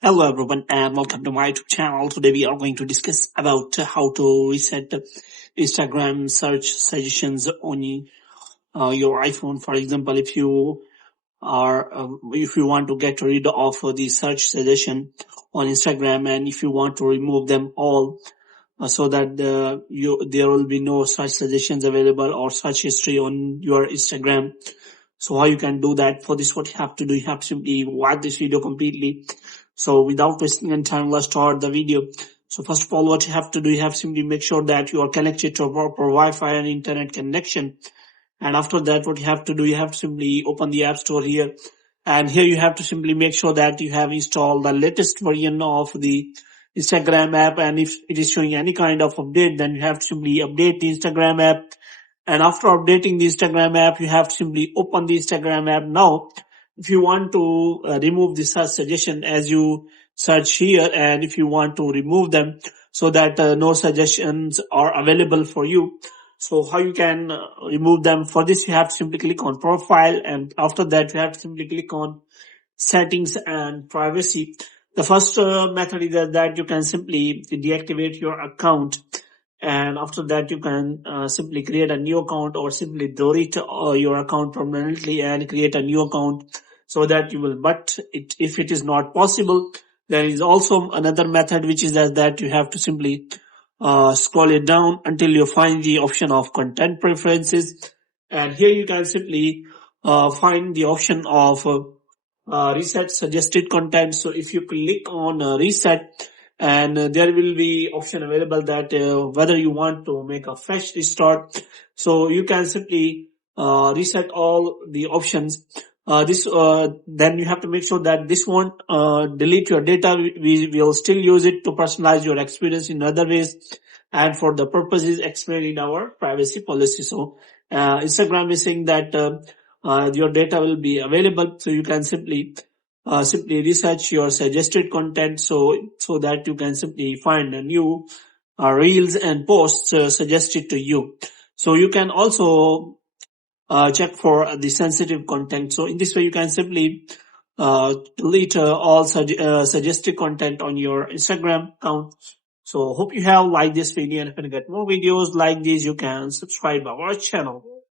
Hello everyone and welcome to my YouTube channel. Today we are going to discuss about how to reset Instagram search suggestions on your iPhone. For example, if you want to get rid of the search suggestion on Instagram, and if you want to remove them all, so that there will be no such suggestions available or search history on your Instagram. So how you can do that? For this, what you have to do, you have to simply watch this video completely. So without wasting any time, let's start the video. So first of all, what you have to do, you have to simply make sure that you are connected to a proper Wi-Fi and internet connection. And after that, what you have to do, you have to simply open the App Store here. And here you have to simply make sure that you have installed the latest version of the Instagram app. And if it is showing any kind of update, then you have to simply update the Instagram app. And after updating the Instagram app, you have to simply open the Instagram app. Now, if you want to remove the search suggestion as you search here, and if you want to remove them so that no suggestions are available for you, so how you can remove them? For this, you have to simply click on profile, and after that you have to simply click on settings and privacy. The first method is that you can simply deactivate your account, and after that you can simply create a new account, or simply delete your account permanently and create a new account so that you will. But if it is not possible, there is also another method, which is that you have to simply scroll it down until you find the option of content preferences, and here you can simply find the option of reset suggested content. So if you click on reset, and there will be option available that whether you want to make a fresh restart, so you can simply reset all the options. Then you have to make sure that this won't delete your data. We will still use it to personalize your experience in other ways, and for the purposes explained in our privacy policy. So Instagram is saying that your data will be available, so you can simply research your suggested content, so that you can simply find a new reels and posts suggested to you. So you can also check for the sensitive content. So in this way, you can simply delete all suggested content on your Instagram account. So hope you have liked this video, and if you get more videos like this, you can subscribe our channel.